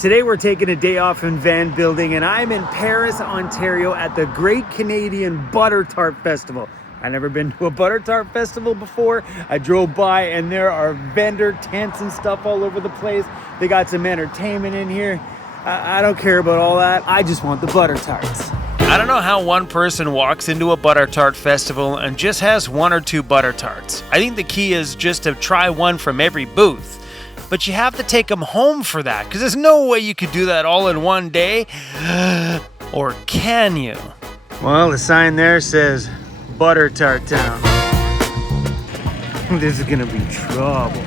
Today we're taking a day off in van building and I'm in Paris, Ontario at the Great Canadian Butter Tart Festival. I've never been to a butter tart festival before. I drove by and there are vendor tents and stuff all over the place. They got some entertainment in here. I don't care about all that. I just want the butter tarts. I don't know how one person walks into a butter tart festival and just has one or two butter tarts. I think the key is just to try one from every booth. But you have to take them home for that, because there's no way you could do that all in one day. Or can you? Well, the sign there says Butter Tart Town. This is gonna be trouble.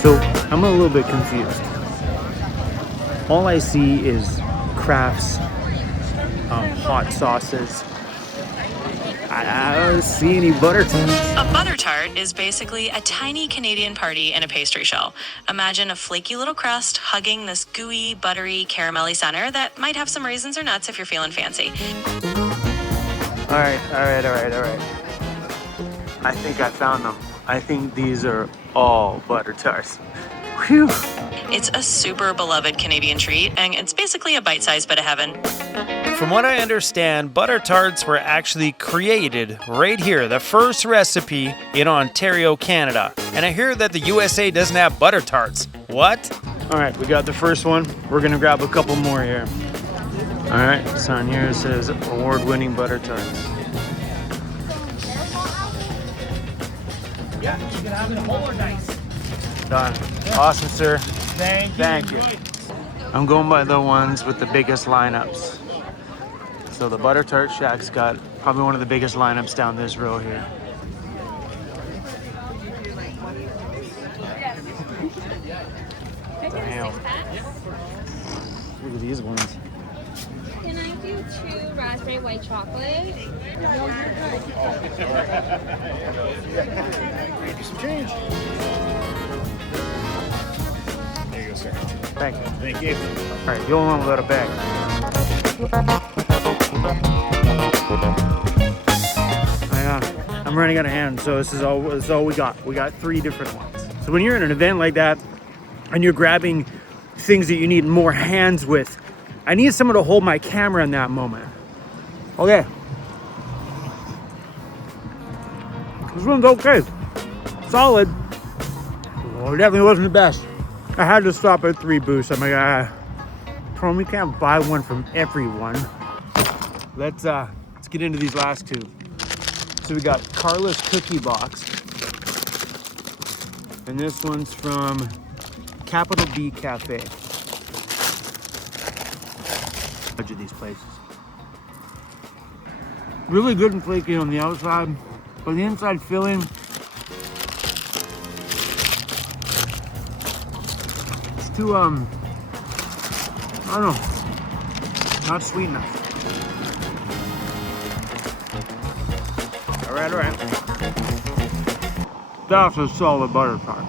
So I'm a little bit confused. All I see is crafts, hot sauces. I don't see any butter tarts. A butter tart is basically a tiny Canadian party in a pastry shell. Imagine a flaky little crust hugging this gooey, buttery, caramelly center that might have some raisins or nuts if you're feeling fancy. All right. I think I found them. I think these are all butter tarts. Whew. It's a super beloved Canadian treat, and it's basically a bite-sized bit of heaven. From what I understand, butter tarts were actually created right here, the first recipe in Ontario, Canada. And I hear that the USA doesn't have butter tarts. What? All right, we got the first one. We're gonna grab a couple more here. All right, so on here it says award-winning butter tarts. Yeah, you can have it whole or nice. Done. Awesome, sir. Thank you. I'm going by the ones with the biggest lineups. So the Butter Tart Shack's got probably one of the biggest lineups down this row here. Damn. Look at these ones. Can I do 2 raspberry white chocolate? Some change. There you go, sir. Thank you. Thank you. All right, the only one without a bag. I'm running out of hands, so this is all we got. We got 3 different ones. So when you're in an event like that and you're grabbing things that you need more hands with, I need someone to hold my camera in that moment. Okay. This one's okay. Solid. Well, it definitely wasn't the best. I had to stop at 3 booths. I'm like, we can't buy one from everyone. Let's get into these last 2. So we got Carla's Cookie Box. And this one's from Capital B Cafe. Bunch of these places. Really good and flaky on the outside, but the inside filling, it's too, I don't know, not sweet enough. All right. That's a solid butter tart.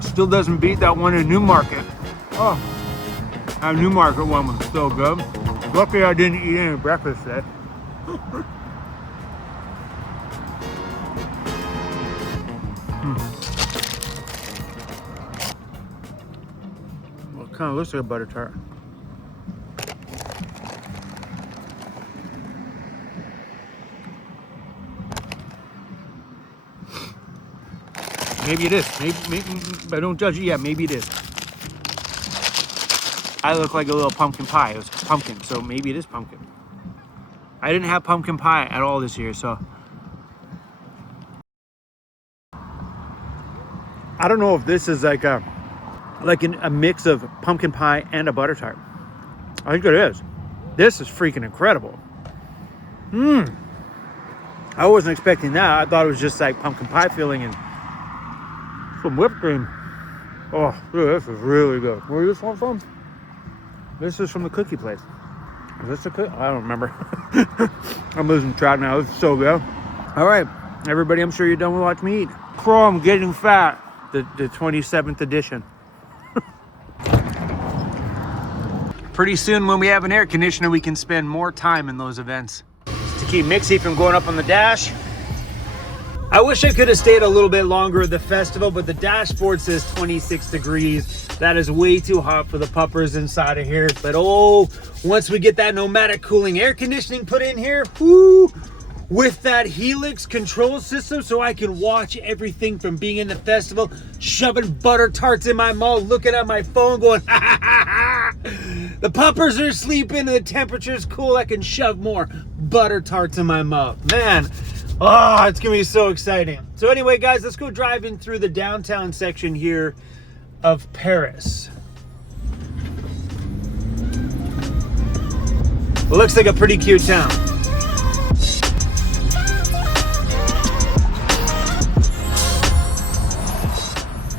Still doesn't beat that one in Newmarket. Oh, that Newmarket one was so good. Luckily I didn't eat any breakfast today. Well, it kind of looks like a butter tart. Maybe it is. Maybe, but don't judge it yet. Maybe it is. I look like a little pumpkin pie. It was pumpkin, so maybe it is pumpkin. I didn't have pumpkin pie at all this year, so. I don't know if this is like a mix of pumpkin pie and a butter tart. I think it is. This is freaking incredible. I wasn't expecting that. I thought it was just like pumpkin pie filling and some whipped cream. Oh, dude, this is really good. Where is this one from? This is from the cookie place. Is this a cookie? I don't remember. I'm losing track now. This is so good. All right, everybody, I'm sure you're done with watching me eat. From Getting Fat, the 27th edition. Pretty soon when we have an air conditioner, we can spend more time in those events. To keep Mixie from going up on the dash, I wish I could have stayed a little bit longer at the festival, but the dashboard says 26 degrees. That is way too hot for the puppers inside of here. But oh, once we get that nomadic cooling air conditioning put in here, whoo, with that Helix control system so I can watch everything from being in the festival, shoving butter tarts in my mouth, looking at my phone going, ha ha ha ha. The puppers are sleeping and the temperature's cool. I can shove more butter tarts in my mouth. Man, oh, it's gonna be so exciting. So anyway, guys, let's go driving through the downtown section here of Paris. It looks like a pretty cute town.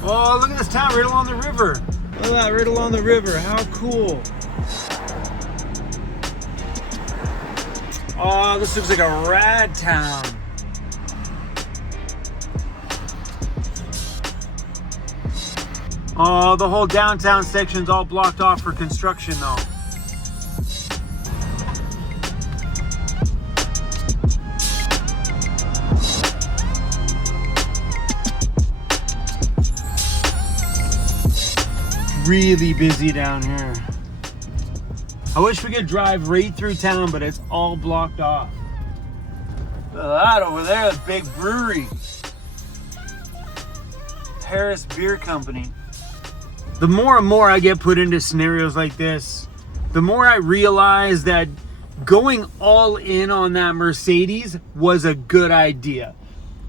Oh, look at this town right along the river. Look at that, right along the river. How cool. Oh, this looks like a rad town. Oh, the whole downtown section's all blocked off for construction though. Really busy down here. I wish we could drive right through town, but it's all blocked off. Look at that over there, the big brewery. Paris Beer Company. The more and more I get put into scenarios like this, the more I realize that going all in on that Mercedes was a good idea.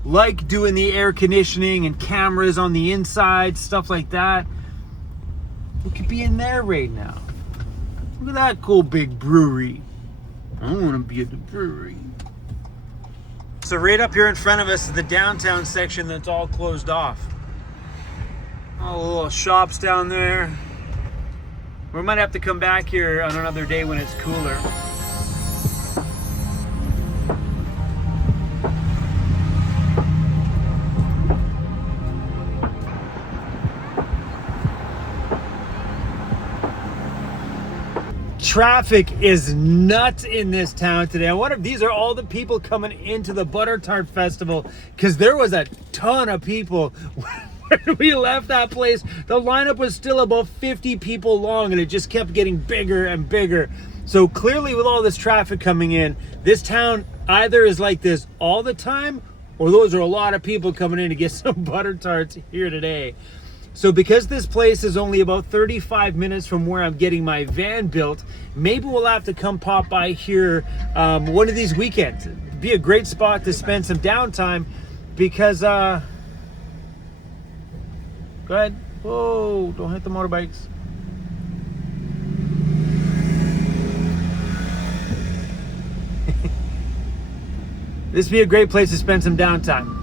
Like doing the air conditioning and cameras on the inside, stuff like that. We could be in there right now. Look at that cool big brewery. I want to be at the brewery. So right up here in front of us is the downtown section that's all closed off. All the little shops down there. We might have to come back here on another day when it's cooler. Traffic is nuts in this town today. I wonder if these are all the people coming into the Butter Tart Festival, because there was a ton of people when we left that place. The lineup was still about 50 people long and it just kept getting bigger and bigger. So clearly with all this traffic coming in, this town either is like this all the time or those are a lot of people coming in to get some Butter Tarts here today. So because this place is only about 35 minutes from where I'm getting my van built, maybe we'll have to come pop by here one of these weekends. It'd be a great spot to spend some downtime because, go ahead. Whoa, don't hit the motorbikes. This would be a great place to spend some downtime.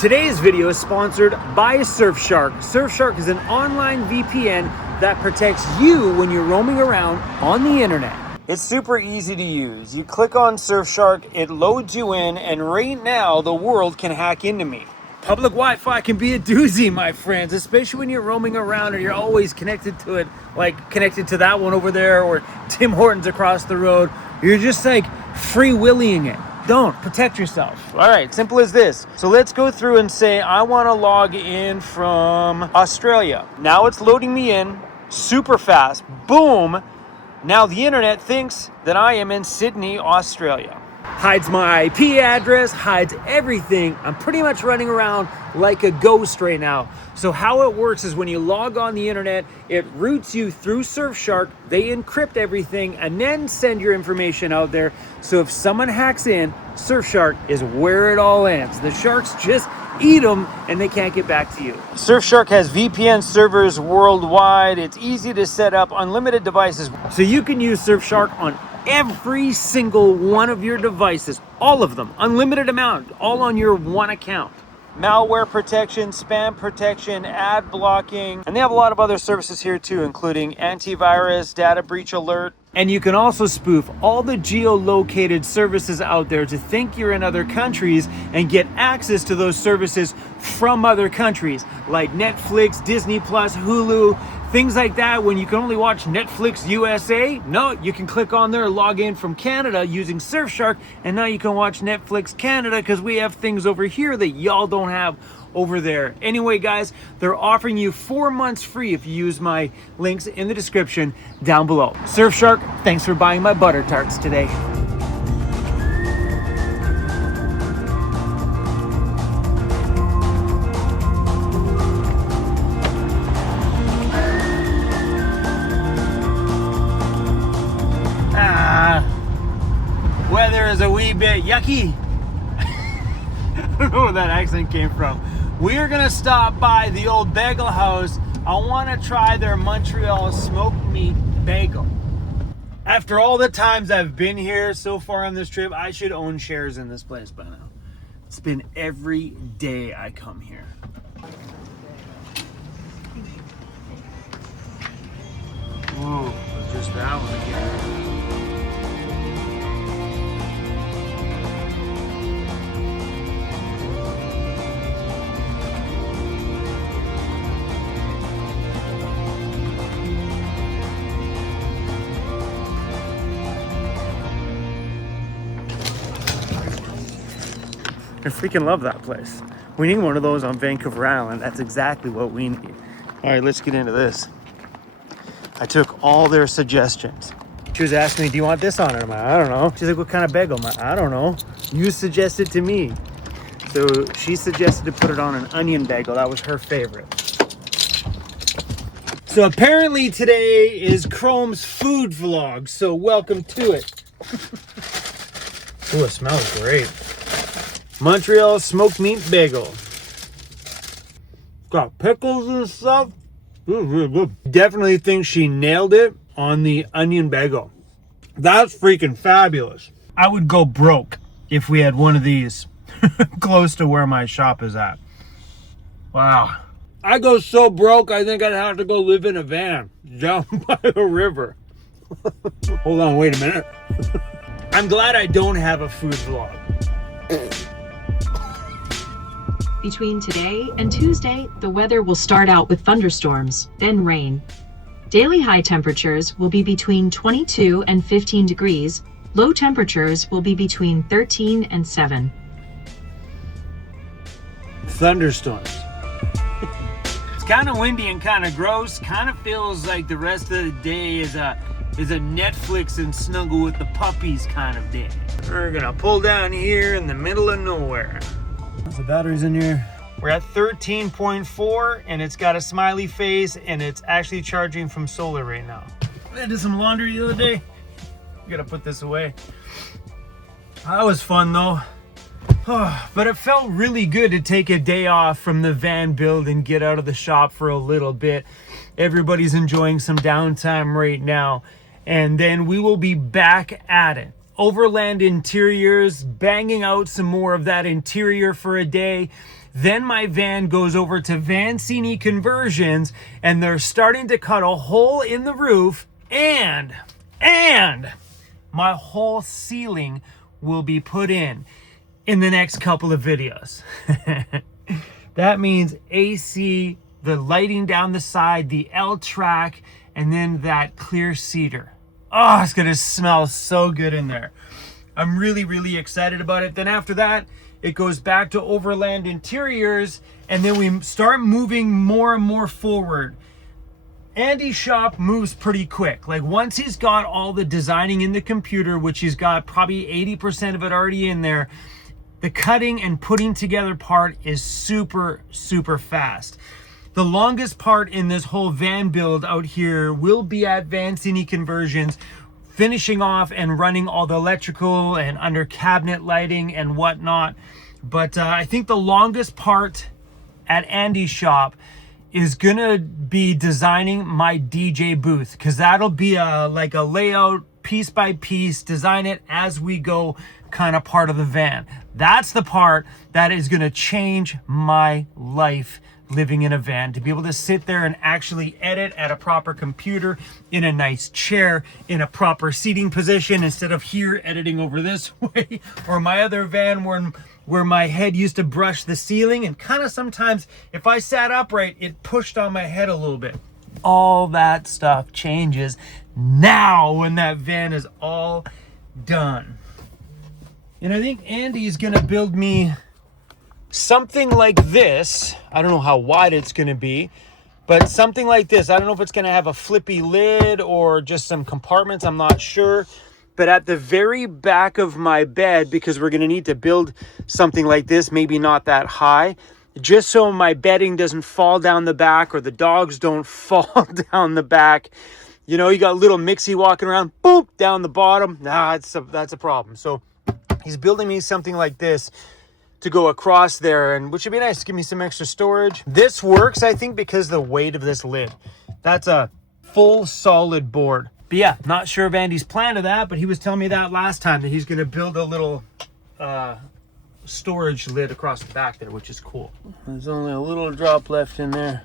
Today's video is sponsored by Surfshark. Surfshark is an online VPN that protects you when you're roaming around on the internet. It's super easy to use. You click on Surfshark, it loads you in, and right now the world can hack into me. Public Wi-Fi can be a doozy, my friends, especially when you're roaming around and you're always connected to it, like connected to that one over there or Tim Hortons across the road. You're just like free-willing it. Don't. Protect yourself. All right, simple as this. So let's go through and say I want to log in from Australia. Now it's loading me in super fast. Boom. Now the internet thinks that I am in Sydney, Australia. Hides my IP address, hides everything. I'm pretty much running around like a ghost right now. So how it works is when you log on the internet, it routes you through Surfshark. They encrypt everything and then send your information out there. So if someone hacks in, Surfshark is where it all ends. The sharks just eat them and they can't get back to you. Surfshark has VPN servers worldwide. It's easy to set up, unlimited devices. So you can use Surfshark on every single one of your devices, all of them, unlimited amount, all on your one account. Malware protection, spam protection, ad blocking, and they have a lot of other services here too, including antivirus, data breach alert. And you can also spoof all the geolocated services out there to think you're in other countries and get access to those services from other countries like Netflix, Disney Plus, Hulu, things like that. When you can only watch Netflix USA, no, you can click on there, log in from Canada using Surfshark, and now you can watch Netflix Canada because we have things over here that y'all don't have over there. Anyway, guys, they're offering you 4 months free if you use my links in the description down below. Surfshark, thanks for buying my butter tarts today. Weather is a wee bit yucky. I don't know where that accent came from. We are gonna stop by the old bagel house. I wanna try their Montreal smoked meat bagel. After all the times I've been here so far on this trip, I should own shares in this place by now. It's been every day I come here. Whoa, it's just that one again. I freaking love that place. We need one of those on Vancouver Island. That's exactly what we need. All right, let's get into this. I took all their suggestions. She was asking me, do you want this on it? I'm like, I don't know. She's like, what kind of bagel? I'm like, I don't know. You suggested to me. So she suggested to put it on an onion bagel. That was her favorite. So apparently today is Chrome's food vlog. So welcome to it. Oh, it smells great. Montreal smoked meat bagel. Got pickles and stuff. Ooh, really good. Definitely think she nailed it on the onion bagel. That's freaking fabulous. I would go broke if we had one of these close to where my shop is at. Wow. I go so broke, I think I'd have to go live in a van down by the river. Hold on, wait a minute. I'm glad I don't have a food vlog. Between today and Tuesday, the weather will start out with thunderstorms, then rain. Daily high temperatures will be between 22 and 15 degrees. Low temperatures will be between 13 and 7. Thunderstorms. It's kind of windy and kind of gross. Kind of feels like the rest of the day is a Netflix and snuggle with the puppies kind of day. We're gonna pull down here in the middle of nowhere. The batteries in here. We're at 13.4 and it's got a smiley face and it's actually charging from solar right now. I did some laundry the other day. Gotta put this away. That was fun though. Oh, but it felt really good to take a day off from the van build and get out of the shop for a little bit. Everybody's enjoying some downtime right now. And then we will be back at it. Overland Interiors, banging out some more of that interior for a day. Then my van goes over to Vancity Conversions and they're starting to cut a hole in the roof and my whole ceiling will be put in the next couple of videos. That means AC, the lighting down the side, the L track, and then that clear cedar. Oh, it's gonna smell so good in there. I'm really, really excited about it. Then after that, it goes back to Overland Interiors, and then we start moving more and more forward. Andy's shop moves pretty quick. Like once he's got all the designing in the computer, which he's got probably 80% of it already in there, the cutting and putting together part is super, super fast. The longest part in this whole van build out here will be at Vancity Conversions, finishing off and running all the electrical and under cabinet lighting and whatnot. But I think the longest part at Andy's shop is gonna be designing my DJ booth, because that'll be like a layout piece by piece, design it as we go kind of part of the van. That's the part that is gonna change my life, living in a van, to be able to sit there and actually edit at a proper computer, in a nice chair, in a proper seating position, instead of here editing over this way, or my other van where my head used to brush the ceiling, and kind of sometimes if I sat upright, it pushed on my head a little bit. all that stuff changes now when that van is all done. And I think Andy's gonna build me something like this. I don't know how wide it's gonna be, but something like this. I don't know if it's gonna have a flippy lid or just some compartments, I'm not sure. But at the very back of my bed, because we're gonna need to build something like this, maybe not that high, just so my bedding doesn't fall down the back or the dogs don't fall down the back. You know, you got little Mixie walking around, boom, down the bottom. That's a problem. So he's building me something like this to go across there, and which would be nice to give me some extra storage. This works, I think, because of the weight of this lid. That's a full solid board. But yeah, not sure of Andy's plan of that, but he was telling me that last time, that he's going to build a little storage lid across the back there, which is cool. There's only a little drop left in there.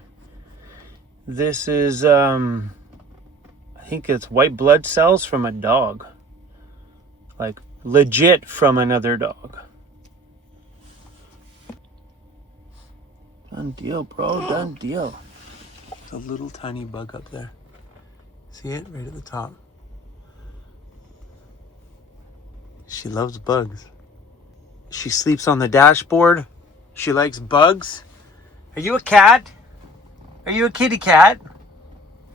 This is, I think it's white blood cells from a dog. Like, legit from another dog. Done deal, bro. Done deal. There's a little tiny bug up there. See it? Right at the top. She loves bugs. She sleeps on the dashboard. She likes bugs. Are you a cat? Are you a kitty cat?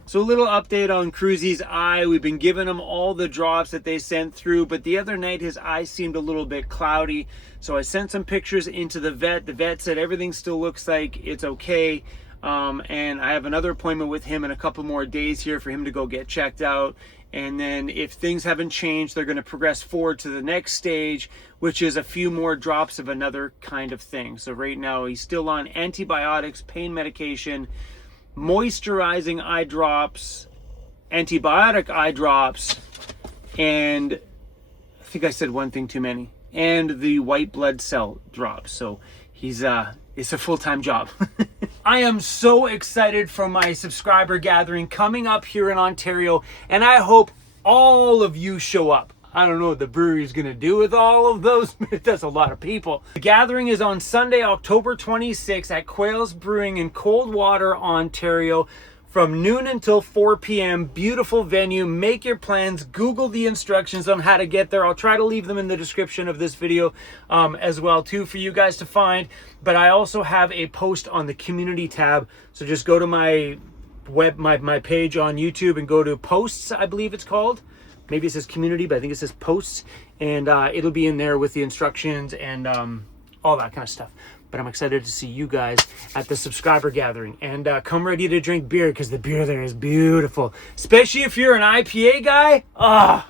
So a little update on Cruzy's eye. We've been giving him all the drops that they sent through, but the other night his eye seemed a little bit cloudy. So I sent some pictures into the vet. The vet said everything still looks like it's okay. And I have another appointment with him in a couple more days here for him to go get checked out. And then if things haven't changed, they're going to progress forward to the next stage, which is a few more drops of another kind of thing. So right now he's still on antibiotics, pain medication, moisturizing eye drops, antibiotic eye drops, and I think I said one thing too many, and the white blood cell drops. So he's it's a full-time job. I am so excited for my subscriber gathering coming up here in Ontario, and I hope all of you show up. I don't know what the brewery is going to do with all of those, but that's a lot of people. The gathering is on Sunday, October 26th at Quail's Brewing in Coldwater, Ontario, from noon until 4 p.m. Beautiful venue. Make your plans. Google the instructions on how to get there. I'll try to leave them in the description of this video as well too for you guys to find. But I also have a post on the community tab. So just go to my my page on YouTube and go to posts, I believe it's called. Maybe it says community, but I think it says posts. And it'll be in there with the instructions and all that kind of stuff. But I'm excited to see you guys at the subscriber gathering. And come ready to drink beer, because the beer there is beautiful. Especially if you're an IPA guy.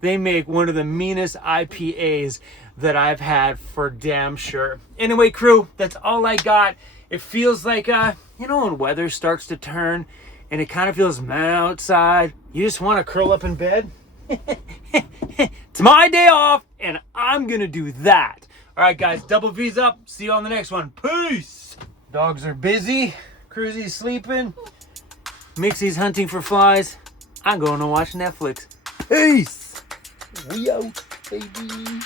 They make one of the meanest IPAs that I've had for damn sure. Anyway, crew, that's all I got. It feels like, you know, when weather starts to turn and it kind of feels meh outside, you just want to curl up in bed. It's my day off, and I'm going to do that. All right, guys, double V's up. See you on the next one. Peace. Dogs are busy. Cruzy's sleeping. Mixie's hunting for flies. I'm going to watch Netflix. Peace. We out, baby.